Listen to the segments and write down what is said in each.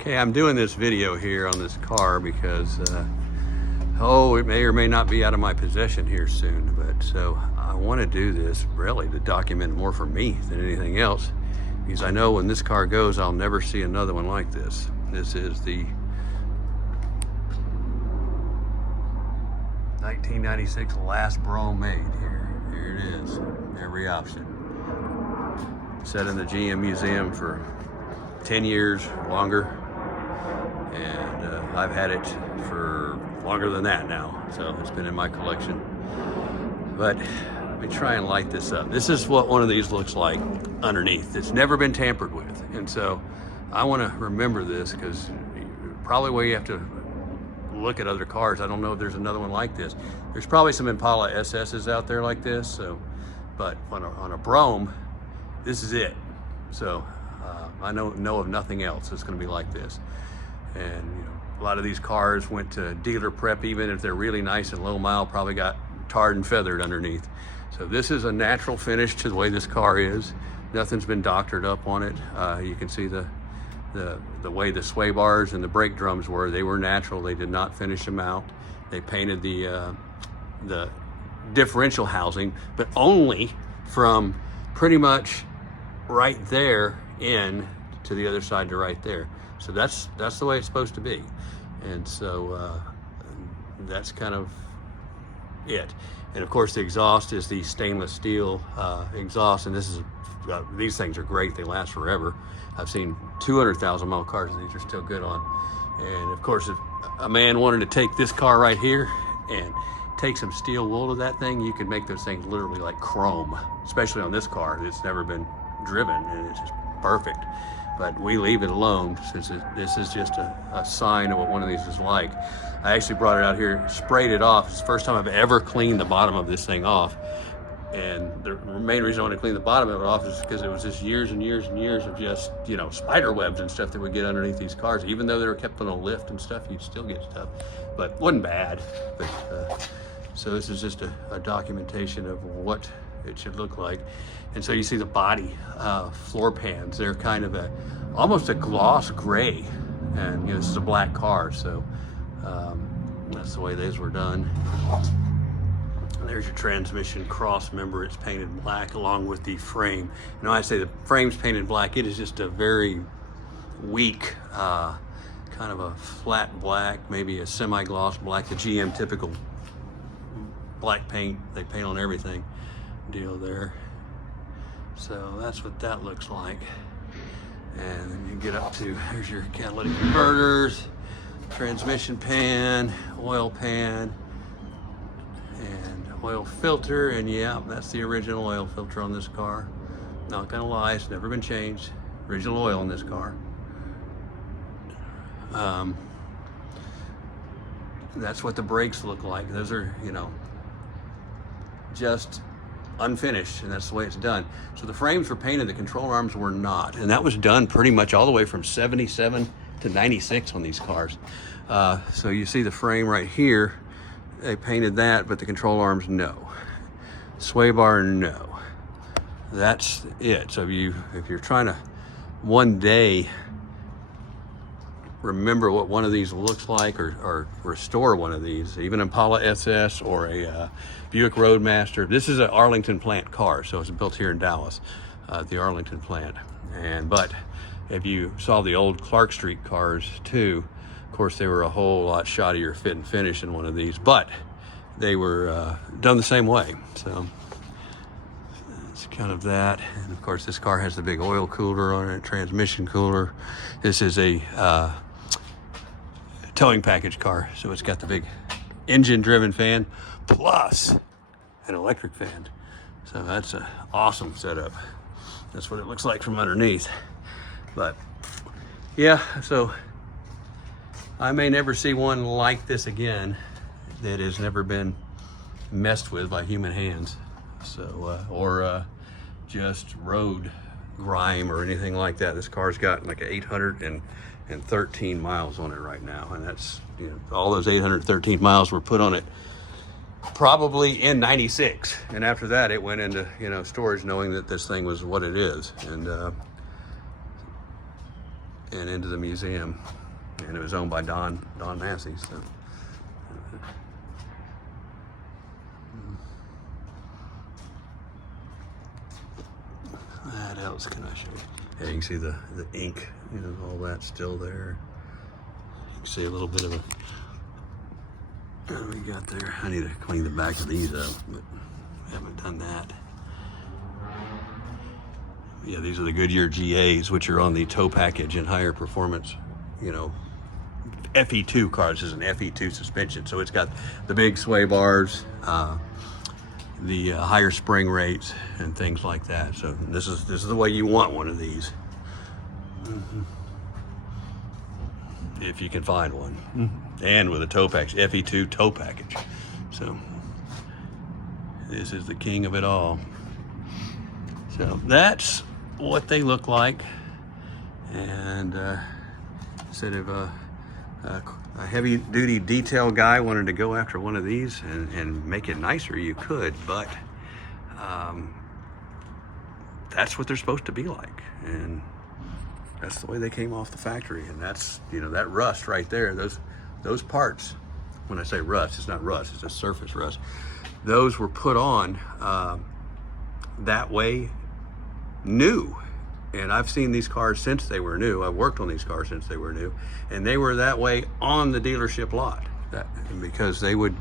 Okay, I'm doing this video here on this car because, it may or may not be out of my possession here soon, but so I want to do this really to document more for me than anything else, because I know when this car goes, I'll never see another one like this. This is the 1996 last Brougham made here. Here it is, every option. Set in the GM museum for 10 years longer. And I've had it for longer than that now, so it's been in my collection. But let me try and light this up. This is what one of these looks like underneath. It's never been tampered with, and so I want to remember this, because probably where you have to look at other cars, I don't know if there's another one like this. There's probably some Impala SS's out there like this, so, but on a Brougham, this is it. So I know of nothing else that's going to be like this. And you know, a lot of these cars went to dealer prep, even if they're really nice and low mile, probably got tarred and feathered underneath. So this is a natural finish to the way this car is. Nothing's been doctored up on it. You can see the way the sway bars and the brake drums were. They were natural. They did not finish them out. They painted the differential housing, but only from pretty much right there in to the other side to right there. So that's the way it's supposed to be. And so that's kind of it. And of course the exhaust is the stainless steel exhaust, and this is these things are great. They last forever. I've seen 200,000 mile cars and these are still good on. And of course, if a man wanted to take this car right here and take some steel wool to that thing, you could make those things literally like chrome, especially on this car. It's never been driven and it's just perfect. But we leave it alone, since this is just a sign of what one of these is like. I actually brought it out here, sprayed it off. It's the first time I've ever cleaned the bottom of this thing off. And the main reason I wanted to clean the bottom of it off is because it was just years and years and years of just, you know, spider webs and stuff that would get underneath these cars. Even though they were kept on a lift and stuff, you'd still get stuff. But it wasn't bad. But so this is just a documentation of what it should look like. And so you see the body floor pans. They're kind of almost a gloss gray, and you know, this is a black car, so that's the way these were done. And there's your transmission cross member. It's painted black along with the frame. You know, I say the frame's painted black. It is just a very weak, kind of a flat black, maybe a semi-gloss black, the GM typical black paint they paint on everything deal there. So that's what that looks like. And then you get up to, there's your catalytic converters, transmission pan, oil pan, and oil filter. And yeah, that's the original oil filter on this car. Not gonna lie, it's never been changed. Original oil in this car. That's what the brakes look like. Those are, you know, just unfinished, and that's the way it's done. So the frames were painted, the control arms were not, and that was done pretty much all the way from 77 to 96 on these cars. So you see the frame right here, they painted that, but the control arms, no. Sway bar, no. That's it. So if you're trying to one day remember what one of these looks like, or restore one of these, even Impala SS or a Buick Roadmaster. This is an Arlington plant car, so it's built here in Dallas, the Arlington plant. But if you saw the old Clark Street cars too, of course they were a whole lot shoddier fit and finish than one of these, but they were done the same way. So it's kind of that. And of course this car has the big oil cooler on it, transmission cooler. This is a towing package car, so it's got the big engine driven fan plus an electric fan. So that's an awesome setup. That's what it looks like from underneath. But yeah, so I may never see one like this again that has never been messed with by human hands. So or just road grime or anything like that. This car's got like 813 miles on it right now, and that's, you know, all those 813 miles were put on it probably in 96, and after that it went into, you know, storage, knowing that this thing was what it is. And and into the museum. And it was owned by Don Massey. So. What else can I show you? Yeah, you can see the ink, you know, all that's still there. You can see a little bit of a, what we got there. I need to clean the back of these up, but I haven't done that. Yeah, these are the Goodyear GAs, which are on the tow package and higher performance, you know, FE2 cars. This is an FE2 suspension, so it's got the big sway bars, the higher spring rates and things like that. So this is the way you want one of these, if you can find one, and with a tow package, FE2 tow package. So this is the king of it all. So that's what they look like. And instead of a heavy duty detail guy wanted to go after one of these and make it nicer, you could, but that's what they're supposed to be like, and that's the way they came off the factory. And that's, you know, that rust right there, those parts, when I say rust, it's not rust, it's just surface rust. Those were put on that way new. And I've seen these cars since they were new. I've worked on these cars since they were new, and they were that way on the dealership lot. Because they were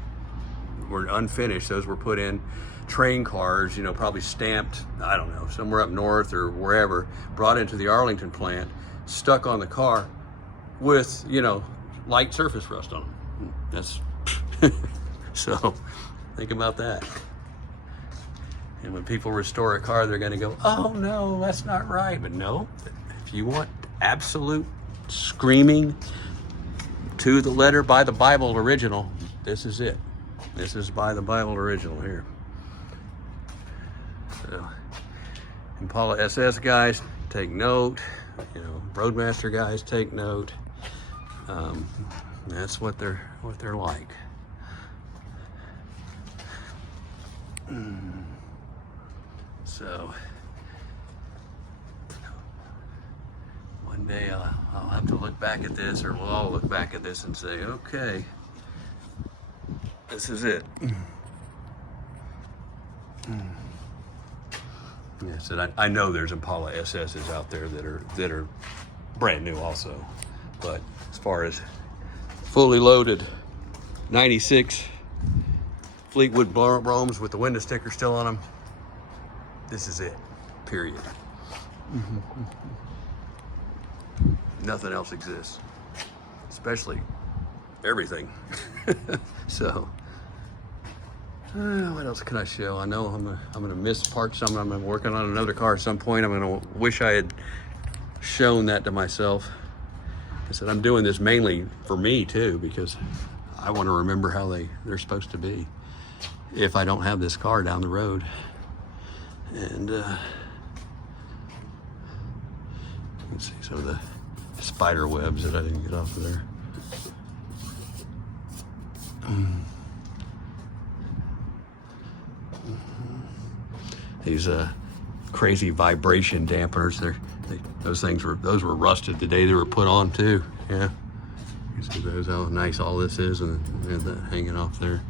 unfinished. Those were put in train cars, you know, probably stamped, I don't know, somewhere up north or wherever, brought into the Arlington plant, stuck on the car with, you know, light surface rust on them. That's so think about that. And when people restore a car, they're going to go, oh no, that's not right. But no, if you want absolute screaming to the letter by the Bible original, this is it. This is by the Bible original here. So, Impala SS guys, take note. You know, Roadmaster guys, take note. That's what they're like. So one day I'll have to look back at this, or we'll all look back at this and say, okay, this is it. Yes, and I know there's Impala SS's out there that are brand new also, but as far as fully loaded 96 Fleetwood Broughams with the window sticker still on them, this is it, period. Nothing else exists, especially everything. So, what else can I show? I know I'm gonna miss parts. I'm working on another car at some point. I'm gonna wish I had shown that to myself. I said I'm doing this mainly for me too, because I want to remember how they're supposed to be if I don't have this car down the road. And let's see some of the spider webs that I didn't get off of there. These crazy vibration dampeners, those were rusted the day they were put on too. Yeah, you see those, how nice all this is, and that hanging off there.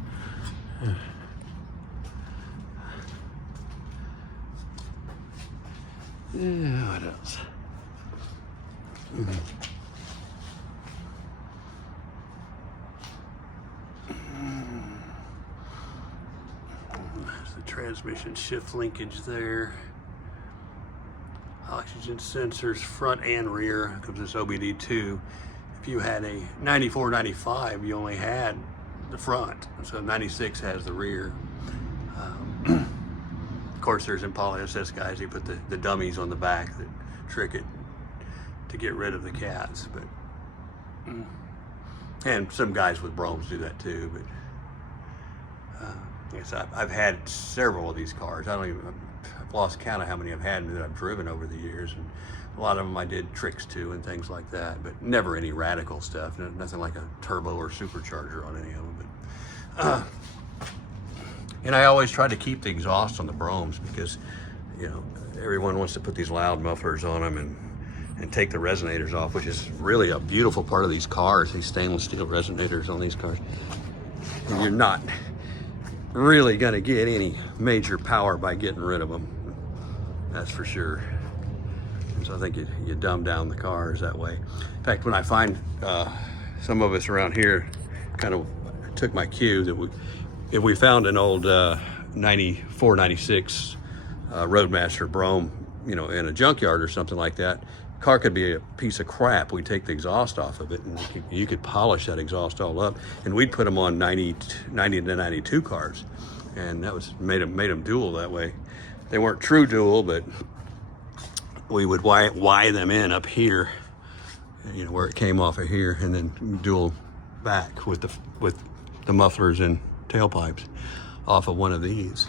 Yeah, what else? There's the transmission shift linkage there. Oxygen sensors front and rear, because it's OBD2. If you had a 94, 95, you only had the front. So 96 has the rear. Of course, there's Impala SS guys, they put the dummies on the back that trick it to get rid of the cats. But and some guys with Broughams do that too. But yes, I've had several of these cars. I've lost count of how many I've had that I've driven over the years, and a lot of them I did tricks to and things like that, but never any radical stuff. Nothing like a turbo or supercharger on any of them. But and I always try to keep the exhaust on the Broughams, because, you know, everyone wants to put these loud mufflers on them and take the resonators off, which is really a beautiful part of these cars, these stainless steel resonators on these cars. And you're not really gonna get any major power by getting rid of them. That's for sure. And so I think you dumb down the cars that way. In fact, when I find some of us around here kind of took my cue that if we found an old 94, 96 Roadmaster Brougham, you know, in a junkyard or something like that, car could be a piece of crap. We'd take the exhaust off of it, and you could polish that exhaust all up, and we'd put them on 90 to 92 cars, and that was made them dual that way. They weren't true dual, but we would Y them in up here, you know, where it came off of here, and then dual back with the mufflers and tailpipes off of one of these.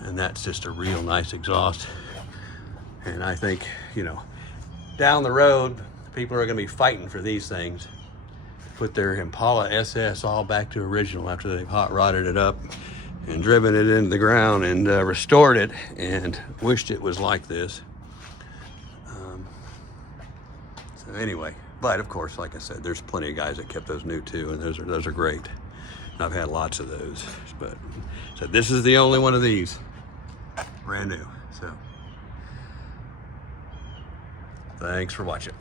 And that's just a real nice exhaust. And I think, you know, down the road, people are going to be fighting for these things. Put their Impala SS all back to original after they've hot rodded it up and driven it into the ground and restored it and wished it was like this. So anyway, but of course, like I said, there's plenty of guys that kept those new too, and those are great. I've had lots of those, but so this is the only one of these, brand new. So thanks for watching.